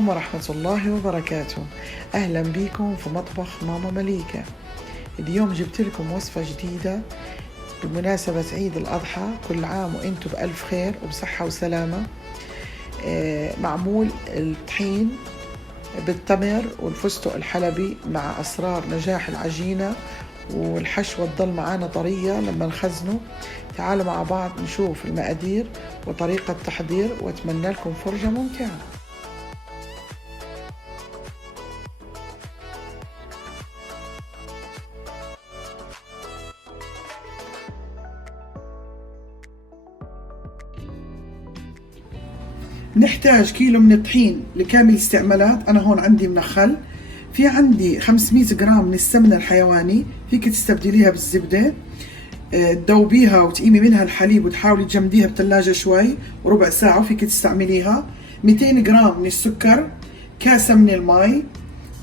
عليكم ورحمة الله وبركاته. أهلا بكم في مطبخ ماما مليكة. اليوم جبت لكم وصفة جديدة بمناسبة عيد الأضحى. كل عام وإنتم بألف خير وبصحة وسلامة. معمول الطحين بالتمر والفستق الحلبي مع أسرار نجاح العجينة، والحشوة تضل معانا طرية لما نخزنه. تعالوا مع بعض نشوف المقادير وطريقة التحضير، وأتمنى لكم فرجة ممتعة. نحتاج كيلو من الطحين لكامل الاستعمالات. أنا هون عندي منخل، في عندي 500 جرام من السمنة الحيواني، فيك تستبدليها بالزبدة، تذوبيها وتقيمي منها الحليب وتحاولي تجمديها بثلاجة شوي وربع ساعة وفيك تستعمليها. 200 جرام من السكر، كاسة من المي،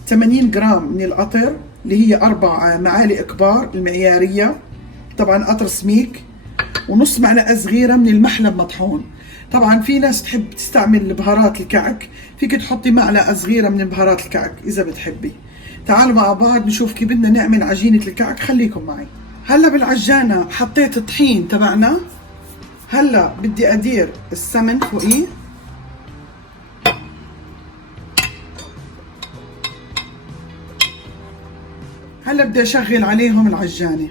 80 جرام من القطر اللي هي 4 معالق كبار المعيارية، طبعا قطر سميك، ونص معلقة صغيرة من المحلب مطحون. طبعا في ناس تحب تستعمل بهارات الكعك، فيك تحطي معلقة صغيرة من بهارات الكعك إذا بتحبي. تعالوا مع بعض نشوف كيف بدنا نعمل عجينة الكعك، خليكم معي. هلا بالعجانة حطيت الطحين تبعنا، هلا بدي أدير السمن فوقيه. هلا بدي أشغل عليهم العجانة.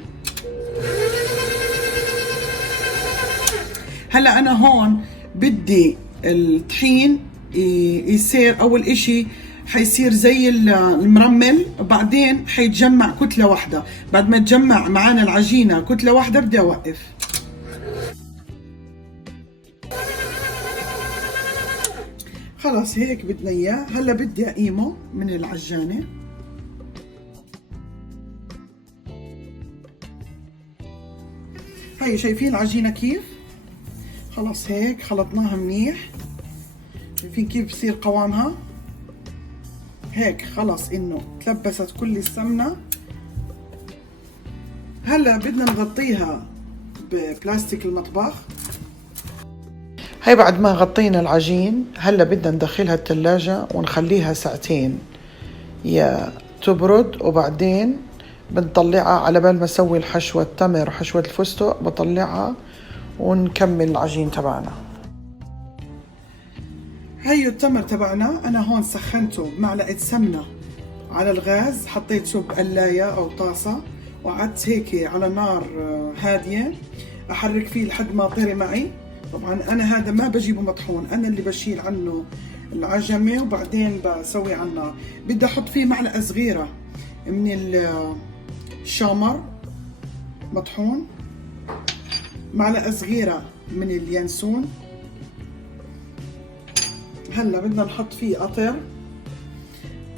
هلا أنا هون بدي الطحين يصير أول إشي حيصير زي المرمل، وبعدين حيتجمع كتلة واحدة. بعد ما تجمع معانا العجينة كتلة واحدة بدي أوقف. خلاص هيك بدنا إياه. هلا بدي أقيمه من العجانة. هاي شايفين العجينة كيف؟ خلاص هيك خلطناها منيح. شايفين كيف بصير قوامها؟ هيك خلص انه تلبست كل السمنة. هلا بدنا نغطيها ببلاستيك المطبخ. هاي بعد ما غطينا العجين، هلا بدنا ندخلها الثلاجة ونخليها ساعتين يا تبرد، وبعدين بنطلعها على بال ما اسوي الحشوة التمر وحشوة الفستق، بطلعها ونكمل العجين تبعنا. هيو التمر تبعنا أنا هون سخنته بمعلقة سمنة على الغاز، حطيته بقلاية أو طاسة وقعدت هيك على نار هادية أحرك فيه لحد ما طري معي. طبعا أنا هذا ما بجيبه مطحون، أنا اللي بشيل عنه العجمة وبعدين بسوي على النار. بدي أحط فيه معلقة صغيرة من الشامر مطحون، معلقة صغيرة من اليانسون. هلا بدنا نحط فيه قطر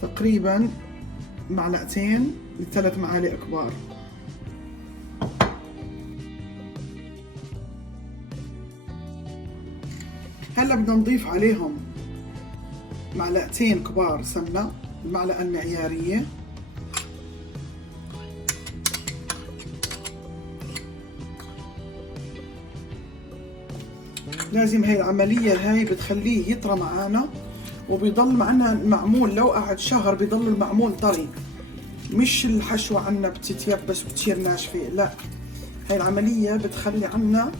تقريبا معلقتين ل3 معالق كبار. هلا بدنا نضيف عليهم معلقتين كبار سمنة، المعلقة المعيارية. لازم هاي العملية هاي بتخليه يطرى معانا، وبيضل معنا المعمول لو قعد شهر بيضل المعمول طري، مش الحشوة عنا بتتيبس وبتصير ناشفة، لا، هاي العملية بتخلي عنا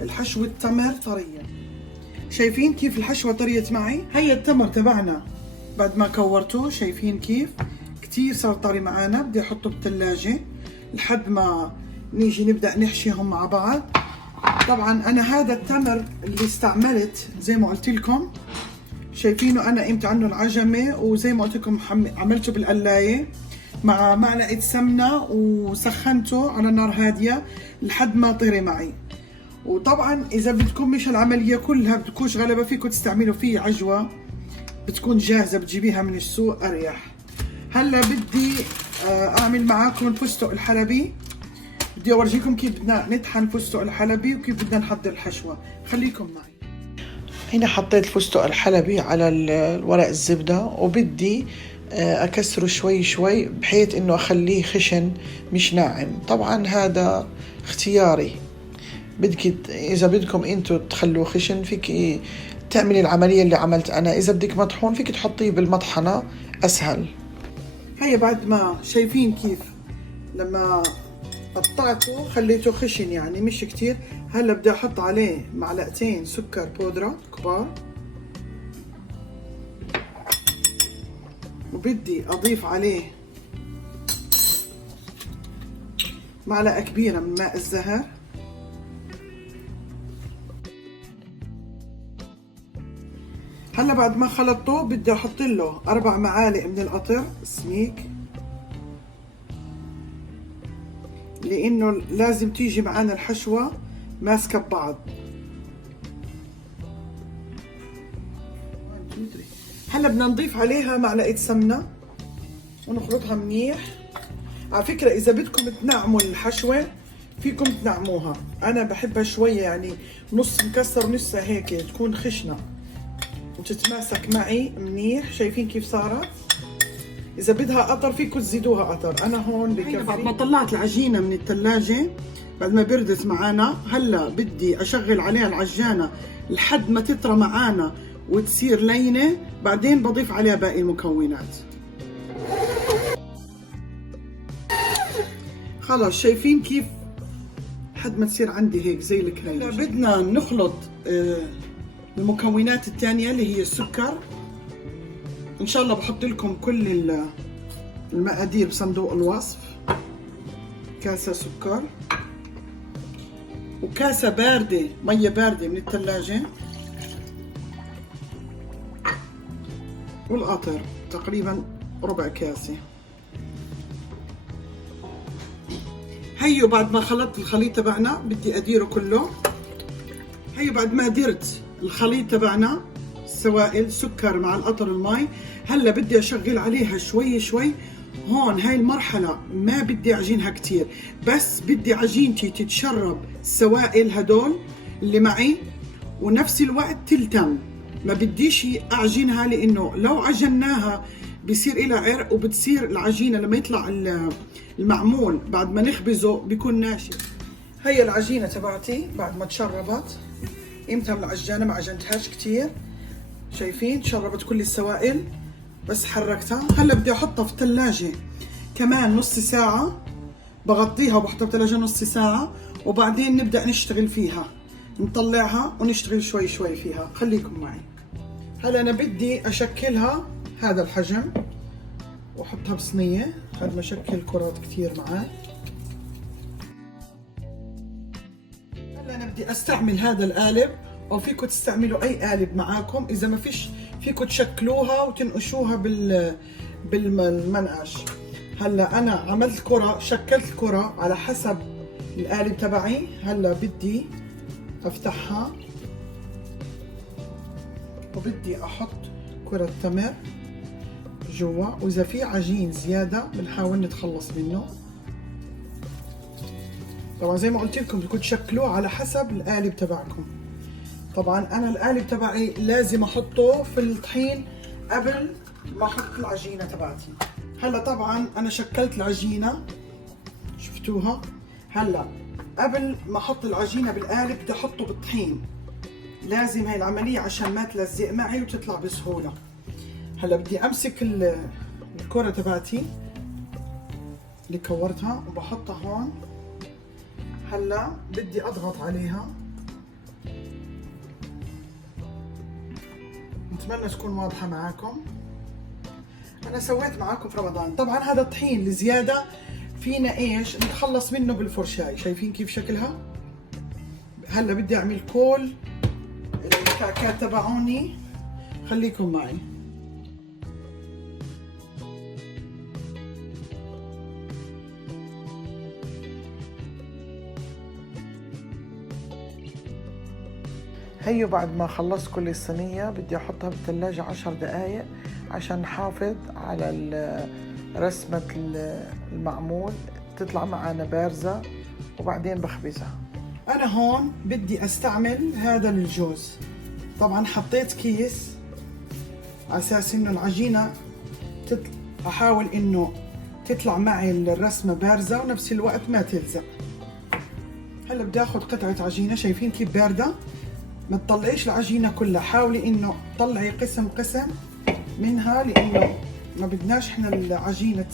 الحشوة التمر طرية. شايفين كيف الحشوة طريت معي؟ هي التمر تبعنا بعد ما كورته، شايفين كيف كتير صار طري معانا. بدي احطه بالثلاجة لحد ما نيجي نبدأ نحشيهم مع بعض. طبعا انا هذا التمر اللي استعملت زي ما قلت لكم، شايفينه انا قمت عنه العجمه، وزي ما قلت لكم عملته بالقلايه مع معلقه سمنه وسخنته على نار هاديه لحد ما طري معي. وطبعا اذا بدكم مش العمليه كلها بدكوش غلبه، فيكم تستعملوا فيه عجوه بتكون جاهزه بتجيبيها من السوق اريح. هلا بدي اعمل معاكم الفستق الحلبي. بدي اورجيكم كيف بدنا نطحن الفستق الحلبي وكيف بدنا نحضر الحشوه، خليكم معي. هنا حطيت الفستق الحلبي على الورق الزبده، وبدي اكسره شوي شوي بحيث انه اخليه خشن مش ناعم. طبعا هذا اختياري، بدك اذا بدكم انتو تخلوه خشن فيك تعملي العملية اللي عملت أنا. إذا بدك مطحون فيك تحطيه بالمطحنة أسهل. هيا بعد ما شايفين كيف لما قطعته خليته خشن يعني مش كتير. هلا بدي أحط عليه معلقتين سكر بودرة كبار، وبدي أضيف عليه معلقة كبيرة من ماء الزهر. هلا بعد ما خلطته بدي احط له 4 معالق من القطر سميك، لانه لازم تيجي معانا الحشوة ماسكة ببعض. هلا بدنا نضيف عليها معلقة سمنة ونخلطها منيح. على فكرة إذا بدكم تنعموا الحشوة فيكم تنعموها، أنا بحبها شوية يعني نص مكسر ونصها هيك تكون خشنة وتتماسك معي منيح. شايفين كيف صارت؟ إذا بدها قطر فيكم تزيدوها قطر. أنا هون بكفي. بعد ما طلعت العجينة من الثلاجة بعد ما بردت معانا، هلا بدي أشغل عليها العجانة لحد ما تطرى معانا وتصير لينة، بعدين بضيف عليها باقي المكونات. خلص شايفين كيف لحد ما تصير عندي هيك زي الكريم. بدنا نخلط المكونات الثانية اللي هي السكر. ان شاء الله بحط لكم كل المقادير بصندوق الوصف. كاسة سكر وكاسة باردة مية باردة من الثلاجة، والقطر تقريبا ربع كاسة. هيو بعد ما خلطت الخليط تبعنا بدي اديره كله. هيو بعد ما درت الخليط تبعنا السوائل سكر مع القطر المي، هلا بدي اشغل عليها شوي شوي. هون هاي المرحلة ما بدي اعجنها كتير، بس بدي عجينتي تتشرب السوائل هدول اللي معي، ونفس الوقت تلتم. ما بديش اعجنها لانه لو عجناها بصير إلها عرق وبتصير العجينة لما يطلع المعمول بعد ما نخبزه بيكون ناشف. هي العجينة تبعتي بعد ما تشربت. امتى من العجانة ما عجنتهاش كتير. شايفين تشربت كل السوائل بس حركتها. هلا بدي احطها في الثلاجة كمان نص ساعة. بغطيها وبحطها في الثلاجة نص ساعة، وبعدين نبدأ نشتغل فيها. نطلعها ونشتغل شوي شوي فيها. خليكم معي. هلا انا بدي اشكلها هذا الحجم واحطها بصينية لحد ما اشكل كرات كتير معاه. هلا انا بدي استعمل هذا القالب، او فيكم تستعملوا اي قالب معاكم. اذا ما فيش فيكم تشكلوها وتنقشوها بالمنقش. هلا انا عملت كرة، شكلت الكرة على حسب القالب تبعي. هلا بدي افتحها وبدي احط كرة تمر جوا، واذا في عجين زيادة بنحاول نتخلص منه. طبعا زي ما قلت لكم بدكم تشكلوه على حسب القالب تبعكم. طبعا انا القالب تبعي لازم احطه في الطحين قبل ما احط العجينة تبعتي. هلا طبعا انا شكلت العجينة شفتوها. هلا قبل ما احط العجينة بالقالب بدي احطه بالطحين. لازم هاي العملية عشان ما تلزق معي وتطلع بسهولة. هلا بدي امسك الكرة تبعتي اللي كورتها وبحطها هون. هلا بدي اضغط عليها. نتمنى تكون واضحة معاكم. انا سويت معاكم في رمضان. طبعا هذا الطحين الزيادة فينا ايش نتخلص منه بالفرشاي. شايفين كيف شكلها؟ هلا بدي اعمل كل الكعكات تبعوني. خليكم معي. هيو بعد ما خلصت كل الصينية بدي احطها بالثلاجة 10 دقايق عشان نحافظ على رسمة المعمول تطلع معنا بارزة، وبعدين بخبزها. انا هون بدي استعمل هذا الجوز. طبعا حطيت كيس على اساس انه العجينة احاول انه تطلع معي الرسمة بارزة ونفس الوقت ما تلزق. هلا بدي اخذ قطعة عجينة. شايفين كيف باردة؟ ما تطلعيش العجينة كلها، حاولي انه تطلعي قسم قسم منها، لانه ما بدناش احنا العجينة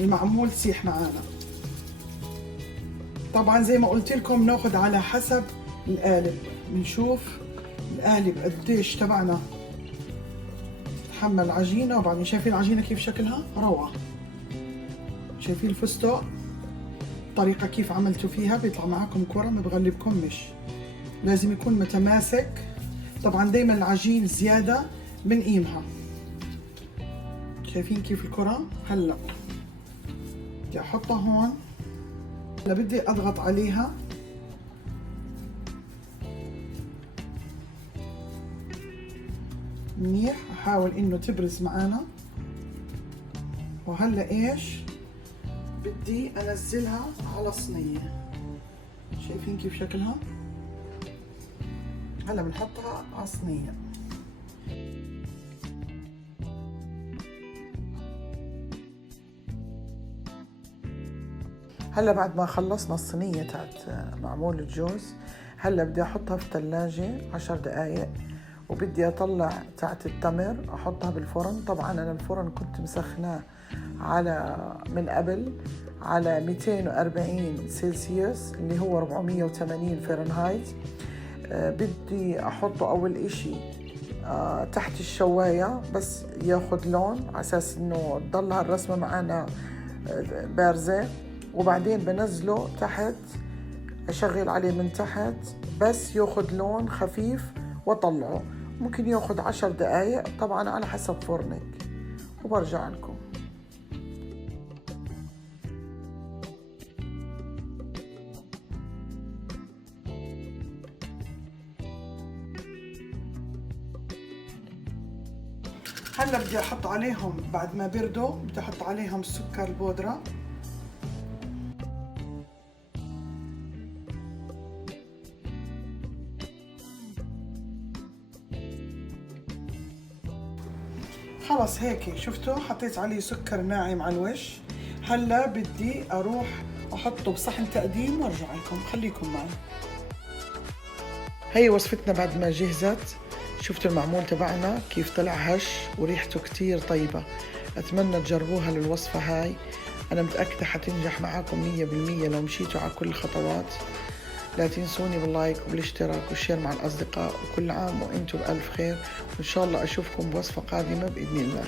المعمول تسيح معانا. طبعا زي ما قلت لكم ناخد على حسب القالب، بنشوف القالب قديش تبعنا تحمل العجينة. وبعدين شايفين العجينة كيف شكلها روعة، شايفين الفستق الطريقة كيف عملتوا فيها، بيطلع معاكم كرة ما بغلبكمش، لازم يكون متماسك. طبعا دايما العجين زيادة من قيمها. شايفين كيف الكرة؟ هلا بدي احطها هون، هلا بدي اضغط عليها منيح، احاول انه تبرز معانا. وهلا ايش بدي انزلها على صينية، شايفين كيف شكلها؟ هلا بنحطها على صينية. هلا بعد ما خلصنا الصينية تاعت معمول الجوز، هلا بدي احطها في الثلاجة 10 دقايق، وبدي اطلع تاعت التمر احطها بالفرن. طبعا انا الفرن كنت مسخناه على من قبل على 240 سلسيوس اللي هو 480 فahrenheit. بدي احطه اول اشي تحت الشواية بس ياخد لون، على اساس انه تضل هالرسمة معنا بارزة. وبعدين بنزله تحت، اشغل عليه من تحت بس ياخد لون خفيف واطلعه. ممكن ياخد 10 دقايق طبعا على حسب فرنك، وبرجع لكم. هلا بدي احط عليهم بعد ما بردوا، بدي احط عليهم السكر البودرة. خلص هيك شفتوا حطيت عليه سكر ناعم على الوش. هلا بدي اروح احطه بصحن تقديم وارجع لكم، خليكم معي. هي وصفتنا بعد ما جهزت. شفتوا المعمول تبعنا كيف طلع هش وريحته كتير طيبة. اتمنى تجربوها للوصفة هاي، انا متأكدة حتنجح معاكم 100% لو مشيتوا على كل الخطوات. لا تنسوني باللايك وبالاشتراك والشير مع الأصدقاء، وكل عام وانتم بألف خير، وإن شاء الله أشوفكم بوصفة قادمة بإذن الله.